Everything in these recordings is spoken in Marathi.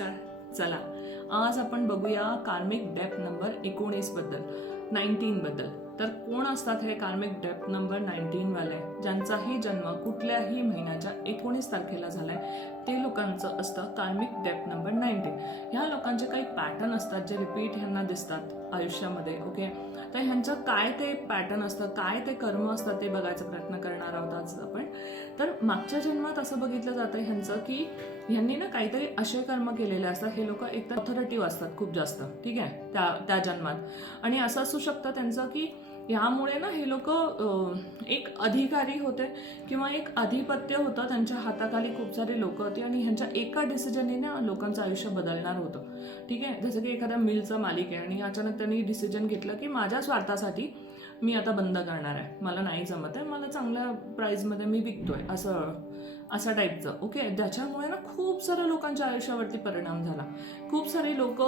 नमस्कार. चला आज आपण बघूया कार्मिक डेप नंबर एकोणीसबद्दल नाईन्टीन बद्दल. तर कोण असतात हे कार्मिक डेप नंबर नाईन्टीन वाले? ज्यांचाही जन्म कुठल्याही महिन्याच्या एकोणीस तारखेला झालाय ते लोकांचं असतं कार्मिक डेप नंबर नाईन्टीन ह्या लोकांचे काही पॅटर्न असतात जे रिपीट ह्यांना दिसतात आयुष्यामध्ये ओके तर ह्यांचं काय ते पॅटर्न असतं काय ते कर्म असतात ते बघायचा प्रयत्न करणार आहोत आज आपण. तर मागच्या जन्मात असं बघितलं जातं ह्यांचं की ह्यांनी ना काहीतरी असे कर्म केलेले असतात. हे लोक एकतर ऑथॉरिटिव्ह असतात खूप जास्त. ठीक आहे? त्या त्या जन्मात. आणि असं असू शकतं त्यांचं की यामुळे ना हे लोक एक अधिकारी होते किंवा एक आधिपत्य होतं. त्यांच्या हाताखाली खूप सारे लोक होती आणि ह्यांच्या एका डिसिजनने ना लोकांचं आयुष्य बदलणार होतं. ठीक आहे? जसं की एखाद्या मिलचा मालिक आहे आणि अचानक त्यांनी डिसिजन घेतलं की माझ्या स्वार्थासाठी मी आता बंद करणार आहे. मला नाही जमत आहे. मला चांगल्या प्राईजमध्ये मी विकतोय. असं असा टाईपचं ओके त्याच्यामुळे ना खूप साऱ्या लोकांच्या आयुष्यावरती परिणाम झाला. खूप सारे लोक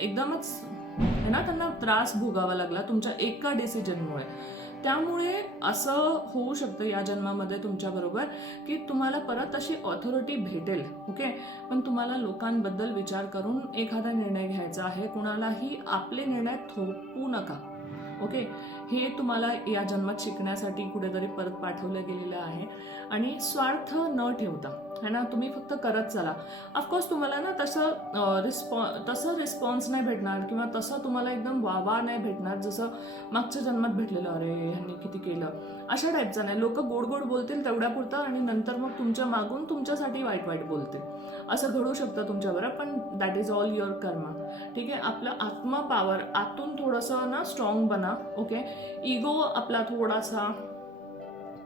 एकदमच है ना त्यांना त्रास भोगावा लागला तुमच्या एका डिसिजनमुळे त्यामुळे असं होऊ शकतं या जन्मामध्ये तुमच्याबरोबर की तुम्हाला परत अशी ऑथॉरिटी भेटेल. ओके पण तुम्हाला लोकांबद्दल विचार करून एखादा निर्णय घ्यायचा आहे. कुणालाही आपले निर्णय थोपू नका. ओके? हे तुम्हाला या जन्मात शिकण्यासाठी कुठेतरी परत पाठवलं गेलेलं आहे. आणि स्वार्थ न ठेवता है ना? तुम्ही फक्त करत चला. ऑफकोर्स तुम्हाला ना तसं रिस्पॉ तसं रिस्पॉन्स नाही भेटणार किंवा तसं तुम्हाला एकदम वावा नाही भेटणार जसं मागच्या जन्मात भेटलेलं अरे ह्यांनी किती केलं. अशा टाईपचं नाही. लोक गोड गोड बोलतील तेवढ्यापुरतं आणि नंतर मग तुमच्या मागून तुमच्यासाठी वाईट वाईट बोलतील. असं घडू शकतं तुमच्यावर पण that is all your karma ठीक आहे? आपलं आत्मा पॉवर आतून थोडंसं ना स्ट्रॉंग बना ओके इगो आपला थोडासा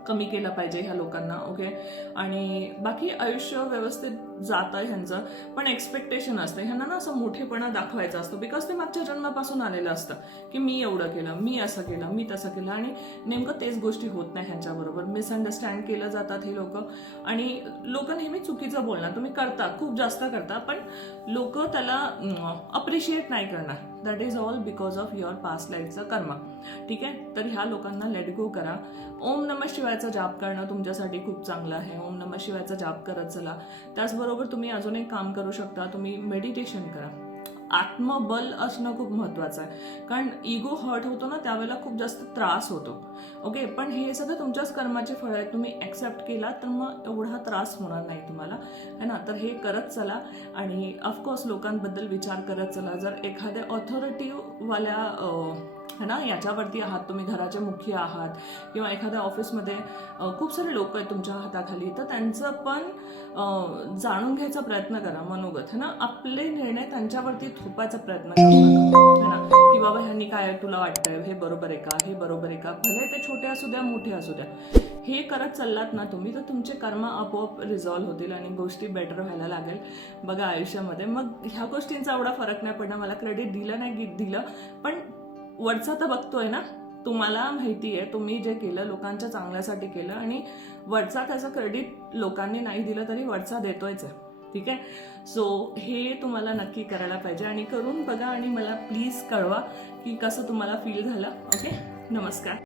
कमी केला पाहिजे ह्या लोकांना ओके आणि बाकी आयुष्य व्यवस्थित जातं ह्यांचं. पण एक्सपेक्टेशन असतं. ह्यांना ना असं मोठेपणा दाखवायचा असतो. बिकॉज ते मागच्या जन्मापासून आलेलं असतं की मी एवढं केलं मी असं केलं मी तसं केलं. आणि नेमकं तेच गोष्टी होत नाही ह्यांच्याबरोबर. मिसअंडरस्टँड केलं जातात हे लोक. आणि लोक नेहमी चुकीचं बोलणार. तुम्ही करता खूप जास्त करता पण लोक त्याला अप्रिशिएट नाही करणार. That is all because of your past लाईफचं कर्म. ठीक आहे? तर ह्या लोकांना लेट गो करा. ओम नम शिवायचा जाप करणं तुमच्यासाठी खूप चांगलं आहे. ओम नम शिवायचा जाप करत चला. त्याचबरोबर तुम्ही अजून एक काम करू शकता तुम्ही मेडिटेशन करा. आत्मबल असणं खूप महत्वाचं आहे. कारण इगो हर्ट होतो ना त्यावेळेला खूप जास्त त्रास होतो. ओके पण हे सगळं तुमच्याच कर्माचे फळ आहेत तुम्ही ॲक्सेप्ट केला तर मग एवढा त्रास होणार नाही तुम्हाला. है ना? तर हे करत चला. आणि ऑफकोर्स लोकांबद्दल विचार करत चला. जर एखाद्या ऑथॉरिटीवाल्या है ना? याच्यावरती आहात तुम्ही घराचे मुख्य आहात. किंवा एखाद्या ऑफिसमध्ये खूप सारे लोक आहेत तुमच्या हाताखाली. तर त्यांचं पण जाणून घ्यायचा प्रयत्न करा मनोगत है ना? आपले निर्णय त्यांच्यावरती थोपायचा प्रयत्न करा. है ना? की बाबा ह्यांनी काय तुला वाटतंय? हे बरोबर आहे का? हे बरोबर आहे का? भले ते छोटे असू द्या मोठे असू द्या. हे करत चाललात ना तुम्ही तर तुमचे कर्म आपोआप रिझॉल्व्ह होतील आणि गोष्टी बेटर व्हायला लागेल. बघा आयुष्यामध्ये. मग ह्या गोष्टींचा एवढा फरक नाही पडणार. मला क्रेडिट दिलं नाही दिलं. पण वरचा तर बघतोय ना. तुम्हाला माहिती आहे तुम्ही जे केलं लोकांच्या चांगल्यासाठी केलं आणि वरचा त्याचं क्रेडिट लोकांनी नाही दिलं तरी वरचा देतोयच आहे. ठीक? आहे सो हे तुम्हाला नक्की करायला पाहिजे आणि करून बघा आणि मला प्लीज कळवा की कसं तुम्हाला फील झालं. ओके नमस्कार.